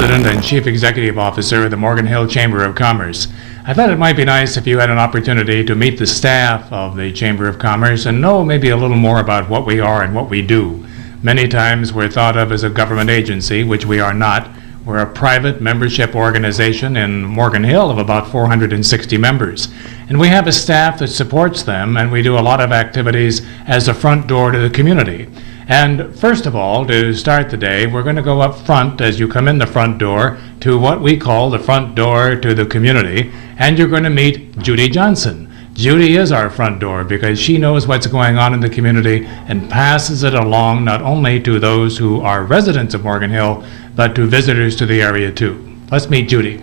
President and Chief Executive Officer of the Morgan Hill Chamber of Commerce. I thought it might be nice if you had an opportunity to meet the staff of the Chamber of Commerce and know maybe a little more about what we are and what we do. Many times we're thought of as a government agency, which we are not. We're a private membership organization in Morgan Hill of about 460 members. And we have a staff that supports them, and we do a lot of activities as a front door to the community. And first of all, to start the day, we're going to go up front as you come in the front door to what we call the front door to the community, and you're going to meet Judy Johnson. Judy is our front door because she knows what's going on in the community and passes it along not only to those who are residents of Morgan Hill, but to visitors to the area too. Let's meet Judy.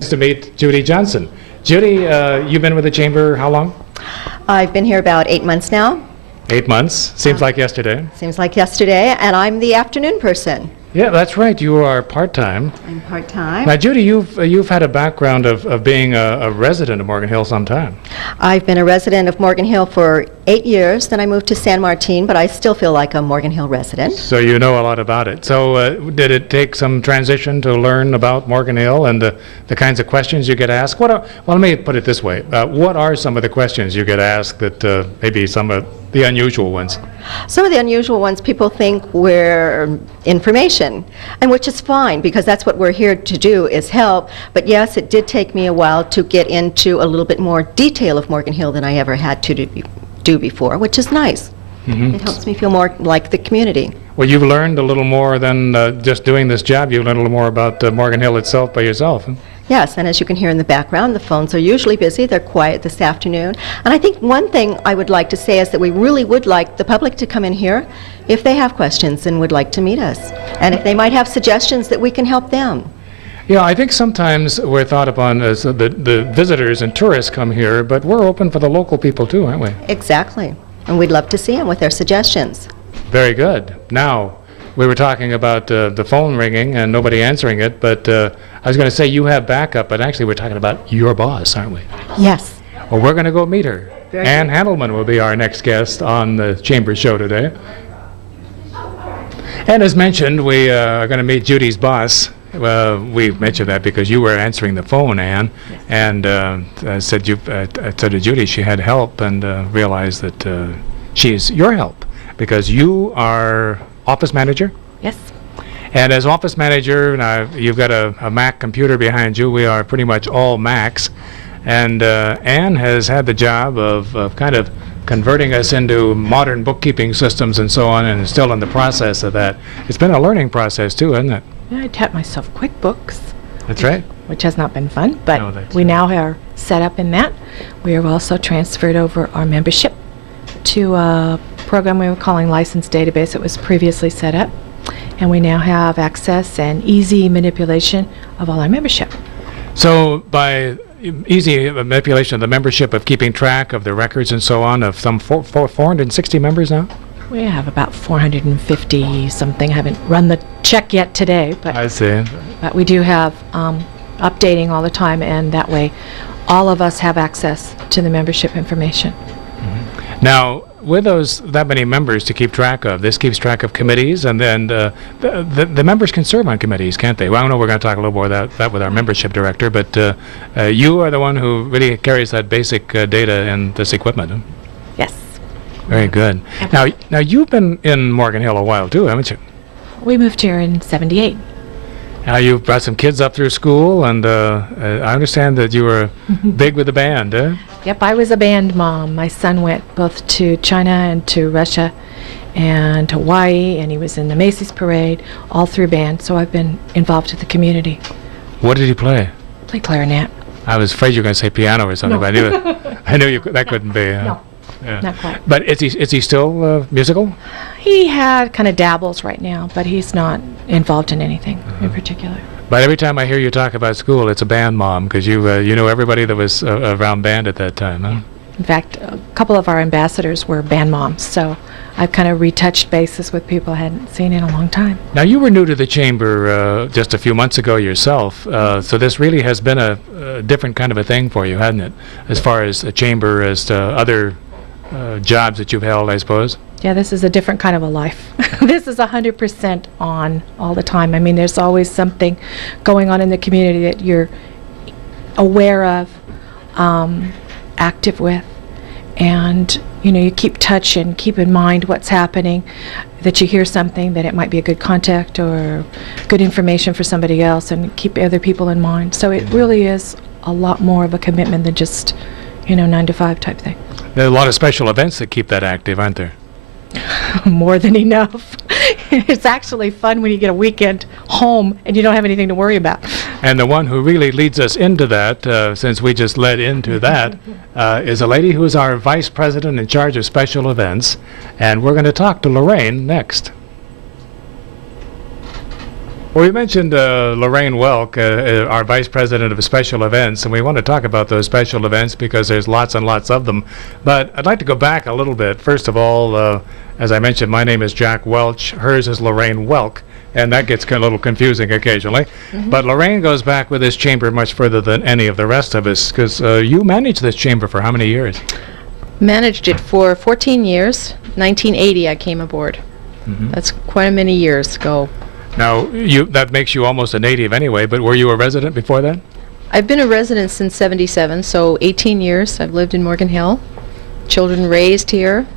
Nice to meet Judy Johnson. Judy, you've been with the Chamber how long? I've been here about 8 months now. 8 months. Seems like yesterday. Seems like yesterday, and I'm the afternoon person. Yeah, that's right. You are part-time. I'm part-time. Now, Judy, you've had a background of being a resident of Morgan Hill some time. I've been a resident of Morgan Hill for 8 years. Then I moved to San Martin, but I still feel like a Morgan Hill resident. So you know a lot about it. So did it take some transition to learn about Morgan Hill and the kinds of questions you get asked? Well, let me put it this way. What are some of the questions you get asked that maybe some of the unusual ones? Some of the unusual ones, people think we're information, and which is fine because that's what we're here to do, is help. But yes, it did take me a while to get into a little bit more detail of Morgan Hill than I ever had to do before, which is nice. Mm-hmm. It helps me feel more like the community. Well, you've learned a little more than just doing this job. You've learned a little more about Morgan Hill itself by yourself. Huh? Yes, and as you can hear in the background, the phones are usually busy. They're quiet this afternoon. And I think one thing I would like to say is that we really would like the public to come in here if they have questions and would like to meet us. And if they might have suggestions that we can help them. Yeah, I think sometimes we're thought upon as the visitors and tourists come here, but we're open for the local people too, aren't we? Exactly. And we'd love to see them with their suggestions. Very good. Now, we were talking about the phone ringing and nobody answering it, but I was going to say you have backup, but actually we're talking about your boss, aren't we? Yes. Well, we're going to go meet her. Ann Handelman will be our next guest on the Chamber show today. And as mentioned, we are going to meet Judy's boss. We mentioned that because you were answering the phone, Ann, yes. And I said to Judy she had help, and realized that she's your help because you are office manager? Yes. And as office manager, now you've got a Mac computer behind you. We are pretty much all Macs. And Ann has had the job of kind of converting us into modern bookkeeping systems and so on, and is still in the process of that. It's been a learning process too, isn't it? I taught myself QuickBooks. That's right. Which has not been fun, but No, we now are set up in that. We have also transferred over our membership to a program we were calling License Database. It was previously set up, and we now have access and easy manipulation of all our membership. So by easy manipulation of the membership, of keeping track of the records and so on, of some 460 members now? We have about 450 something. I haven't run the check yet today, but I see. But we do have updating all the time, and that way all of us have access to the membership information. Mm-hmm. Now, with that many members to keep track of, this keeps track of committees, and then the members can serve on committees, can't they? Well, I know we're going to talk a little more about that with our membership director, but you are the one who really carries that basic data in this equipment. Huh? Yes. Very good. Now you've been in Morgan Hill a while too, haven't you? We moved here in '78. Now you've brought some kids up through school, and I understand that you were big with the band, eh? Yep, I was a band mom. My son went both to China and to Russia and Hawaii, and he was in the Macy's parade, all through band, so I've been involved with the community. What did he play? Played clarinet. I was afraid you were going to say piano or something, No. but I knew that couldn't be. No, yeah. not quite. But is he still musical? He had kind of dabbles right now, but he's not involved in anything in particular. But every time I hear you talk about school, it's a band mom, because you know everybody that was around band at that time, huh? In fact, a couple of our ambassadors were band moms, so I've kind of retouched bases with people I hadn't seen in a long time. Now, you were new to the Chamber just a few months ago yourself, so this really has been a different kind of a thing for you, hasn't it? As far as a Chamber, as to other jobs that you've held, I suppose? Yeah, this is a different kind of a life. This is 100% on all the time. I mean, there's always something going on in the community that you're aware of, active with, and you keep touch and keep in mind what's happening, that you hear something that it might be a good contact or good information for somebody else, and keep other people in mind. So it really is a lot more of a commitment than just 9 to 5 type thing. There are a lot of special events that keep that active, aren't there? More than enough. It's actually fun when you get a weekend home and you don't have anything to worry about. And the one who really leads us into that, since we just led into that, is a lady who is our vice president in charge of special events. And we're going to talk to Lorraine next. Well, we mentioned Lorraine Welk, our Vice President of Special Events, and we want to talk about those special events because there's lots and lots of them. But I'd like to go back a little bit. First of all, as I mentioned, my name is Jack Welch. Hers is Lorraine Welk, and that gets a little confusing occasionally. But Lorraine goes back with this chamber much further than any of the rest of us, because you managed this chamber for how many years? Managed it for 14 years. 1980 I came aboard. That's quite a many years ago. Now, that makes you almost a native anyway, but were you a resident before that? I've been a resident since 77, so 18 years. I've lived in Morgan Hill. Children raised here,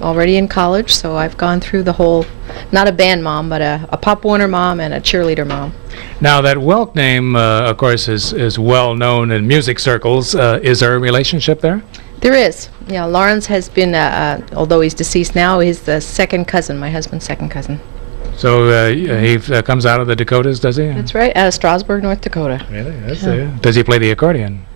already in college, so I've gone through the whole, not a band mom, but a Pop Warner mom and a cheerleader mom. Now, that Welk name, of course, is well known in music circles. Is there a relationship there? There is. Yeah, Lawrence has been, although he's deceased now, he's the second cousin, my husband's second cousin. So he comes out of the Dakotas, does he? That's right, out of Strasburg, North Dakota. Really? Does he play the accordion?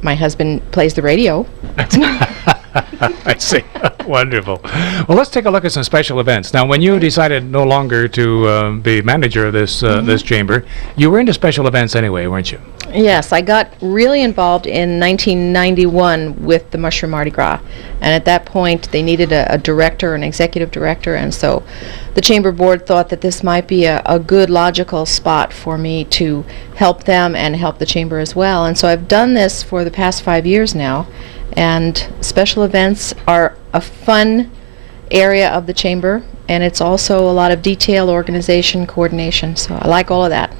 My husband plays the radio. I see. Wonderful. Well, let's take a look at some special events. Now, when you decided no longer to be manager of this this chamber, you were into special events anyway, weren't you? Yes, I got really involved in 1991 with the Mushroom Mardi Gras, and at that point they needed a director, an executive director, and so the chamber board thought that this might be a good logical spot for me to help them and help the chamber as well. And so I've done this for the past 5 years now, and special events are a fun area of the chamber, and it's also a lot of detail, organization, coordination, so I like all of that.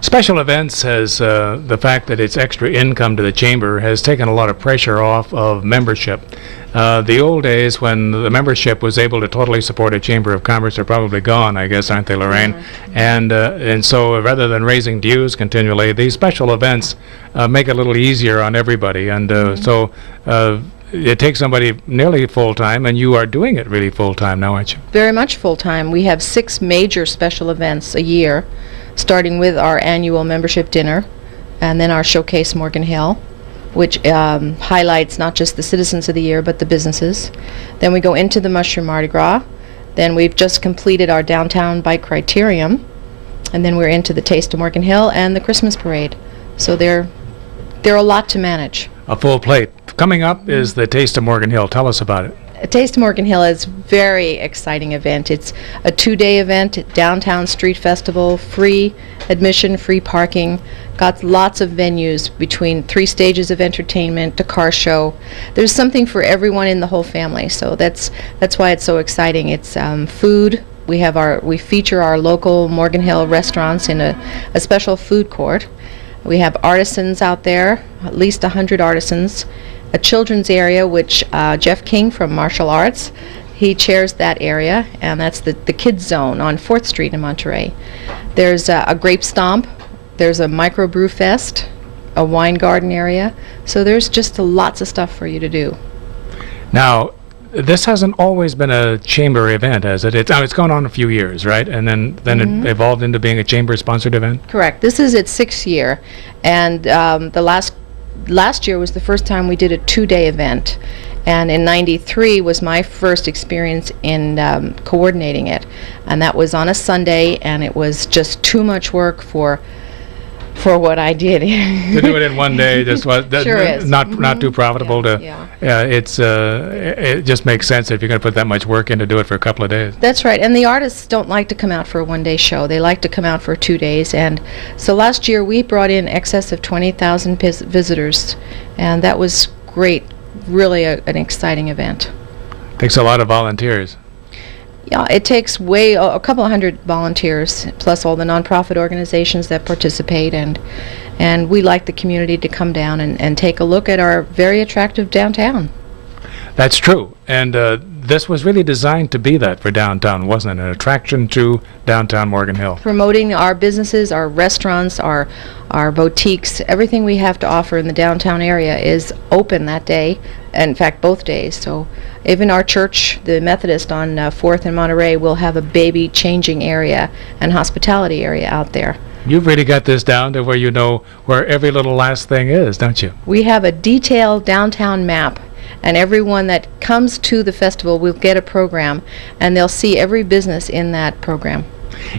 Special events has the fact that it's extra income to the chamber has taken a lot of pressure off of membership. The old days when the membership was able to totally support a chamber of commerce are probably gone, I guess, aren't they, Lorraine? And so rather than raising dues continually, these special events make it a little easier on everybody. And so it takes somebody nearly full-time, and you are doing it really full-time now, aren't you? Very much full-time. We have 6 major special events a year, starting with our annual membership dinner, and then our Showcase Morgan Hill, which highlights not just the citizens of the year, but the businesses. Then we go into the Mushroom Mardi Gras. Then we've just completed our Downtown Bike Criterium, and then we're into the Taste of Morgan Hill and the Christmas Parade. So they're a lot to manage. A full plate. Coming up is the Taste of Morgan Hill. Tell us about it. Taste of Morgan Hill is a very exciting event. It's a 2-day event, downtown street festival, free admission, free parking, got lots of venues between 3 stages of entertainment, a car show. There's something for everyone in the whole family, so that's why it's so exciting. It's food. We feature our local Morgan Hill restaurants in a special food court. We have artisans out there, at least 100 artisans. A children's area, which Jeff King from Martial Arts, he chairs that area, and that's the kids zone on 4th Street in Monterey. There's a grape stomp, there's a microbrew fest, a wine garden area, so there's just lots of stuff for you to do. Now, this hasn't always been a chamber event, has it? It's gone on a few years, right? And then it evolved into being a chamber-sponsored event? Correct. This is its 6th year, and the last year was the first time we did a 2-day event, and in '93 was my first experience in coordinating it, and that was on a Sunday, and it was just too much work for what I did. To do it in one day just was Sure is. not too profitable Yeah. it just makes sense if you're going to put that much work in to do it for a couple of days. That's right, and the artists don't like to come out for a 1-day show. They like to come out for 2 days, and so last year we brought in excess of 20,000 visitors, and that was great, really an exciting event. Takes a lot of volunteers. Yeah, it takes a couple of hundred volunteers, plus all the nonprofit organizations that participate, and we like the community to come down and take a look at our very attractive downtown. That's true. And this was really designed to be that for downtown, wasn't it? An attraction to downtown Morgan Hill. Promoting our businesses, our restaurants, our boutiques, everything we have to offer in the downtown area is open that day, in fact both days. So even our church, the Methodist on 4th and Monterey, will have a baby changing area and hospitality area out there. You've really got this down to where you know where every little last thing is, don't you? We have a detailed downtown map, and everyone that comes to the festival will get a program, and they'll see every business in that program.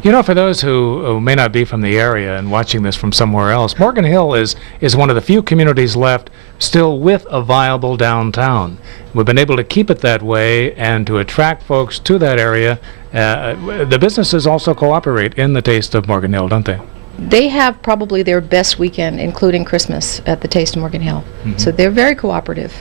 You know, for those who may not be from the area and watching this from somewhere else, Morgan Hill is one of the few communities left still with a viable downtown. We've been able to keep it that way and to attract folks to that area. The businesses also cooperate in the Taste of Morgan Hill, don't they? They have probably their best weekend, including Christmas, at the Taste of Morgan Hill. So they're very cooperative.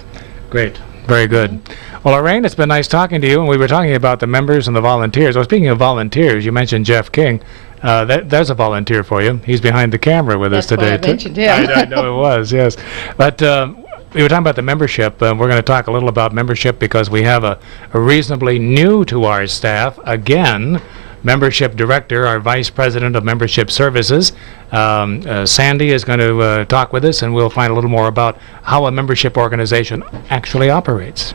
Great. Very good. Well, Lorraine, it's been nice talking to you, and we were talking about the members and the volunteers. Well, speaking of volunteers, you mentioned Jeff King. There's a volunteer for you. He's behind the camera with us today. That's why I mentioned him. I know it was, yes. But we were talking about the membership. We're going to talk a little about membership because we have a reasonably new to our staff, again, membership director, our vice president of membership services. Sandy is going to talk with us, and we'll find a little more about how a membership organization actually operates.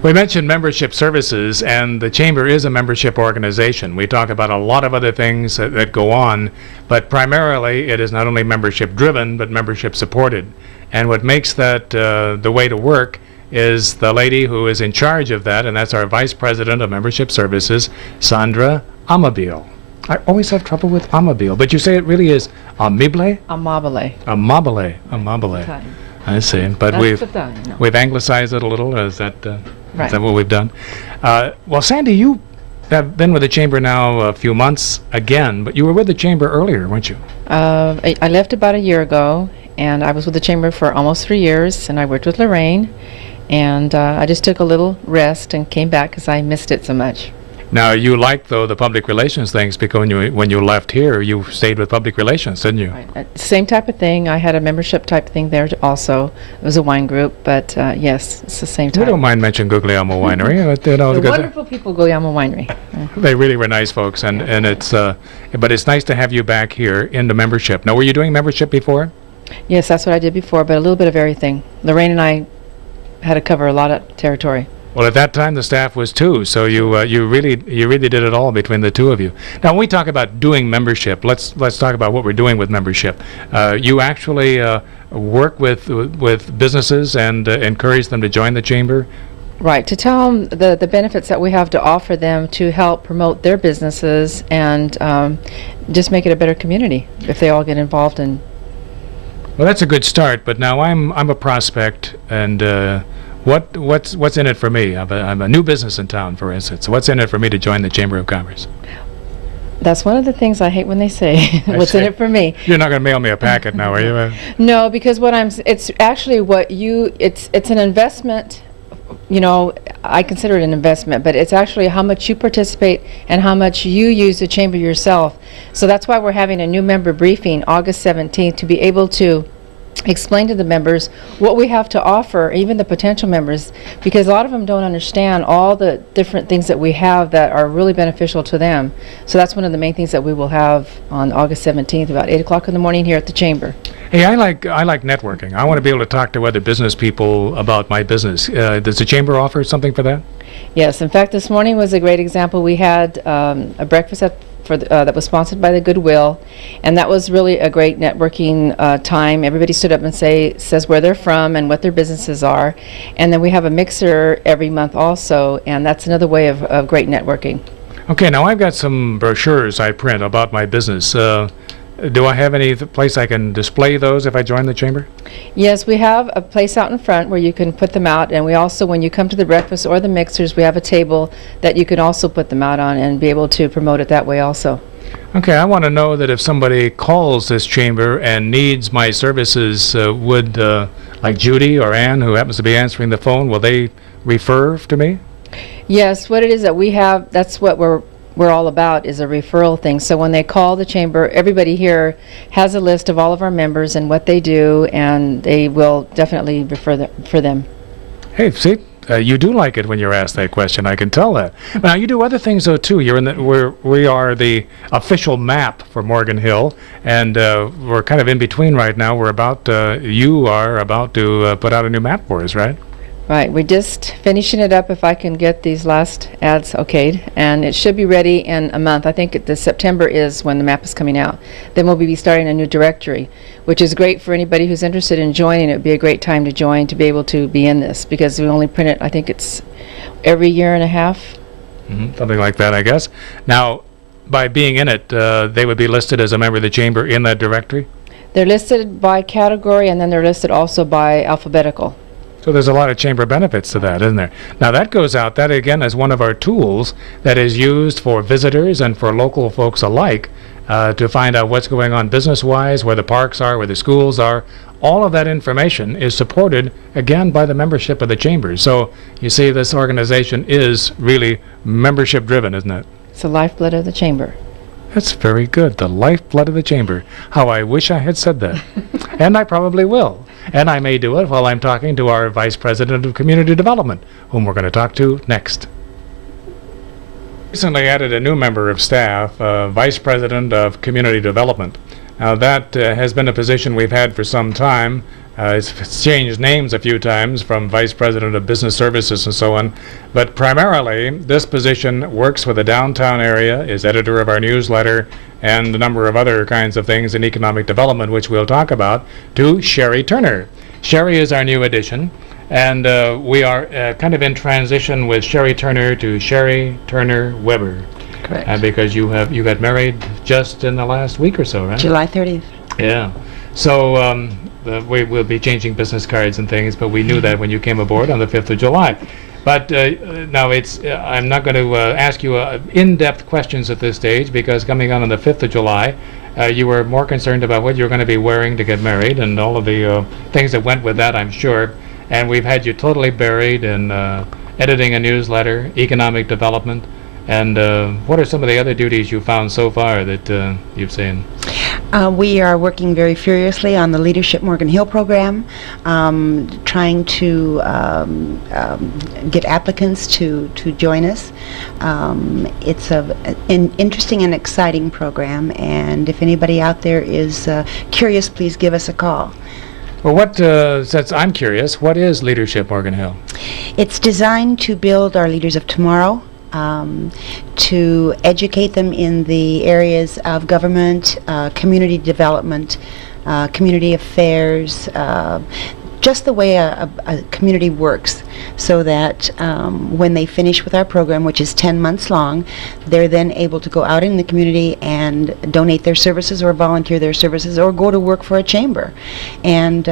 We mentioned membership services, and the Chamber is a membership organization. We talk about a lot of other things that go on, but primarily it is not only membership driven, but membership supported. And what makes that the way to work is the lady who is in charge of that, and that's our Vice President of Membership Services, Sandra Amabile. I always have trouble with Amabile, but you say it really is Amabile? Amabile. Amabile. Amabile. Okay. I see. But That's we've anglicized it a little. Is that Right. what we've done? Well, Sandy, you have been with the Chamber now a few months again, but you were with the Chamber earlier, weren't you? I left about a year ago, and I was with the Chamber for almost 3 years, and I worked with Lorraine, and I just took a little rest and came back because I missed it so much. Now, you liked, though, the public relations things because when you left here, you stayed with public relations, didn't you? Right. Same type of thing. I had a membership type thing there also. It was a wine group, but yes, it's the same type. We don't mind mentioning Guglielmo Winery. But, you know, The because wonderful people, Guglielmo Winery. they really were nice folks, and it's but it's nice to have you back here in the membership. Now, were you doing membership before? Yes, that's what I did before, but a little bit of everything. Lorraine and I had to cover a lot of territory. Well, at that time, the staff was too, so you really did it all between the two of you. Now, when we talk about doing membership, let's talk about what we're doing with membership. You actually work with businesses and encourage them to join the Chamber? Right, to tell them the benefits that we have to offer them to help promote their businesses and just make it a better community if they all get involved in. Well, that's a good start, but now I'm a prospect, and what's in it for me? I'm a new business in town, for instance. What's in it for me to join the Chamber of Commerce? That's one of the things I hate when they say, what's in it for me? You're not going to mail me a packet now, are you? No, because it's actually it's an investment. You know, I consider it an investment, but it's actually how much you participate and how much you use the Chamber yourself. So that's why we're having a new member briefing August 17th to be able to explain to the members what we have to offer, even the potential members, because a lot of them don't understand all the different things that we have that are really beneficial to them. So that's one of the main things that we will have on August 17th, about 8 o'clock in the morning here at the Chamber. Hey, I like networking. I want to be able to talk to other business people about my business. Does the Chamber offer something for that? Yes, in fact, this morning was a great example. We had a breakfast that was sponsored by the Goodwill, and that was really a great networking time. Everybody stood up and says where they're from and what their businesses are, and then we have a mixer every month also, and that's another way of great networking. Okay, now I've got some brochures I print about my business. Do I have any place I can display those if I join the Chamber? Yes, we have a place out in front where you can put them out, and we also, when you come to the breakfast or the mixers, we have a table that you can also put them out on and be able to promote it that way also. Okay, I want to know that if somebody calls this Chamber and needs my services, would, like Judy or Ann, who happens to be answering the phone, will they refer to me? Yes, what it is that we have, that's what we're all about, is a referral thing. So when they call the chamber, everybody here has a list of all of our members and what they do, and they will definitely refer for them. Hey, see, you do like it when you're asked that question. I can tell that. Now you do other things though too. You're in the we are the official map for Morgan Hill, and we're kind of in between right now. We're about you are about to put out a new map for us, right? Right, we're just finishing it up if I can get these last ads okayed, and it should be ready in a month. I think the September is when the map is coming out. Then we'll be starting a new directory, which is great for anybody who's interested in joining. It would be a great time to join, to be able to be in this, because we only print it, I think it's every year and a half. Something like that, I guess. Now, by being in it, they would be listed as a member of the chamber in that directory? They're listed by category, and then they're listed also by alphabetical. So there's a lot of chamber benefits to that, isn't there? Now that goes out, that again is one of our tools that is used for visitors and for local folks alike to find out what's going on business-wise, where the parks are, where the schools are. All of that information is supported, again, by the membership of the chambers. So you see, this organization is really membership-driven, isn't it? It's the lifeblood of the chamber. That's very good. The lifeblood of the chamber. How I wish I had said that. And I probably will. And I may do it while I'm talking to our Vice President of Community Development, whom we're going to talk to next. Recently added a new member of staff, Vice President of Community Development. Now that has been a position we've had for some time. It's changed names a few times from Vice President of Business Services and so on. But primarily, this position works with the downtown area, is editor of our newsletter, and a number of other kinds of things in economic development, which we'll talk about, to Sherry Turner. Sherry is our new addition, and we are kind of in transition with Sherry Turner to Sherry Turner Weber. Correct. Because you got married just in the last week or so, right? July 30th. Yeah. So we will be changing business cards and things, but we knew that when you came aboard on the 5th of July. But now I'm not going to ask you in-depth questions at this stage, because coming on the 5th of July, you were more concerned about what you're going to be wearing to get married and all of the things that went with that, I'm sure. And we've had you totally buried in editing a newsletter, economic development. And what are some of the other duties you found so far that you've seen? We are working very furiously on the Leadership Morgan Hill program, trying to get applicants to join us. It's an interesting and exciting program, and if anybody out there is curious, please give us a call. Well, since I'm curious, what is Leadership Morgan Hill? It's designed to build our leaders of tomorrow, to educate them in the areas of government, community development, community affairs, just the way a community works, so that when they finish with our program, which is 10 months long, they're then able to go out in the community and donate their services or volunteer their services or go to work for a chamber. And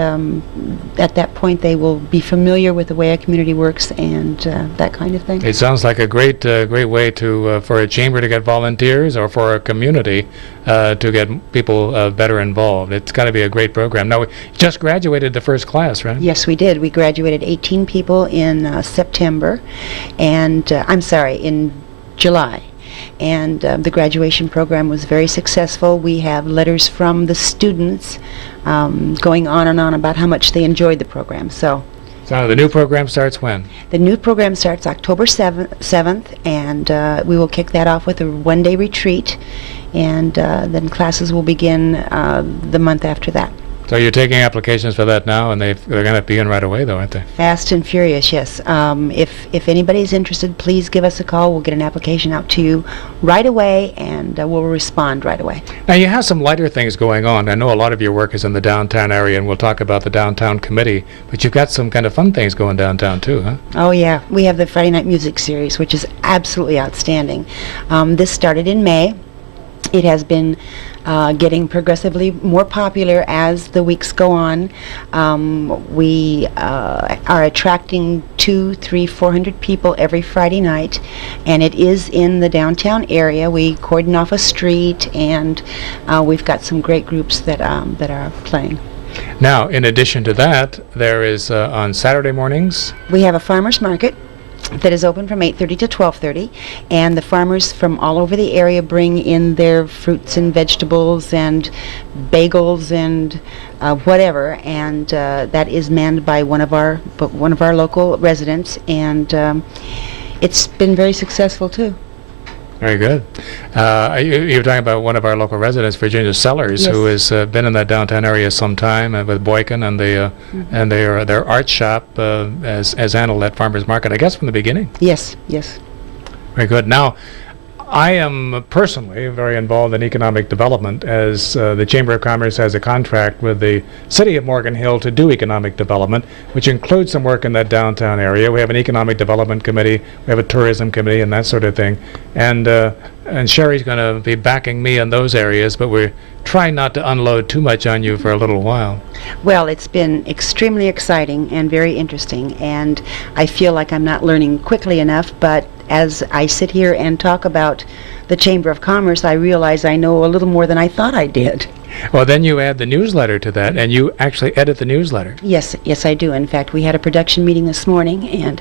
at that point, they will be familiar with the way a community works and that kind of thing. It sounds like a great way to for a chamber to get volunteers, or for a community to get people better involved. It's got to be a great program. Now, we just graduated the first class, right? Yes, we did. We graduated 18 people in September, and in July. And the graduation program was very successful. We have letters from the students going on and on about how much they enjoyed the program. So the new program starts when? The new program starts October 7th, and we will kick that off with a one-day retreat, and then classes will begin the month after that. So you're taking applications for that now, and they're going to be in right away, though, aren't they? Fast and furious, yes. If anybody's interested, please give us a call. We'll get an application out to you right away, and we'll respond right away. Now, you have some lighter things going on. I know a lot of your work is in the downtown area, and we'll talk about the downtown committee, but you've got some kind of fun things going downtown, too, huh? Oh, yeah. We have the Friday Night Music Series, which is absolutely outstanding. This started in May. It has been getting progressively more popular as the weeks go on. We are attracting 200, 300, 400 people every Friday night, and it is in the downtown area. We cordon off a street, and we've got some great groups that are playing. Now, in addition to that, there is on Saturday mornings. We have a farmers market that is open from 8:30 to 12:30, and the farmers from all over the area bring in their fruits and vegetables and bagels and whatever, and that is manned by one of our local residents, and it's been very successful too. Very good. You were talking about one of our local residents, Virginia Sellers, Yes. who has been in that downtown area some time with Boykin and and their art shop has handled that farmers market, I guess, from the beginning. Yes, yes. Very good. Now, I am personally very involved in economic development, as the Chamber of Commerce has a contract with the City of Morgan Hill to do economic development, which includes some work in that downtown area. We have an economic development committee, we have a tourism committee, and that sort of thing. And Sherry's going to be backing me in those areas, but we're trying not to unload too much on you for a little while. Well, it's been extremely exciting and very interesting, and I feel like I'm not learning quickly enough, but as I sit here and talk about the Chamber of Commerce, I realize I know a little more than I thought I did. Well, then you add the newsletter to that, and you actually edit the newsletter. Yes, I do. In fact, we had a production meeting this morning, and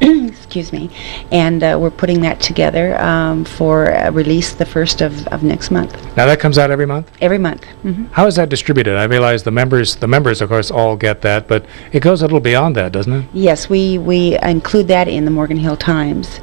excuse me, and we're putting that together for release the first of next month. Now that comes out every month? Every month. How is that distributed? I realize the members of course all get that, but it goes a little beyond that, doesn't it? Yes, we include that in the Morgan Hill Times.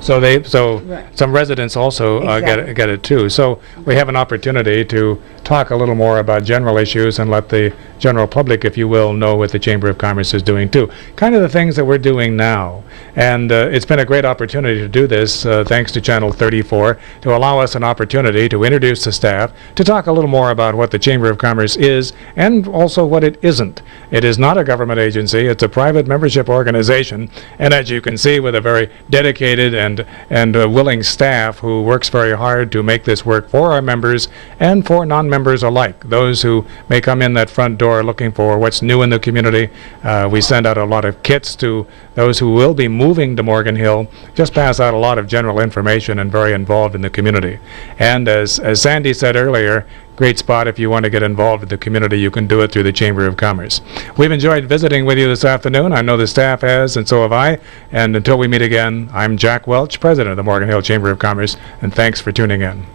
So Right. some residents also Exactly. get it too. So we have an opportunity to talk a little more about general issues and let the general public, if you will, know what the Chamber of Commerce is doing too. Kind of the things that we're doing now. And it's been a great opportunity to do this, thanks to Channel 34, to allow us an opportunity to introduce the staff, to talk a little more about what the Chamber of Commerce is and also what it isn't. It is not a government agency, it's a private membership organization, and as you can see, with a very dedicated and willing staff who works very hard to make this work for our members and for non-members alike, those who may come in that front door looking for what's new in the community. We send out a lot of kits to those who will be moving to Morgan Hill, just pass out a lot of general information and very involved in the community. And as Sandy said earlier, great spot if you want to get involved in the community. You can do it through the Chamber of Commerce. We've enjoyed visiting with you this afternoon. I know the staff has, and so have I. And until we meet again, I'm Jack Welch, President of the Morgan Hill Chamber of Commerce, and thanks for tuning in.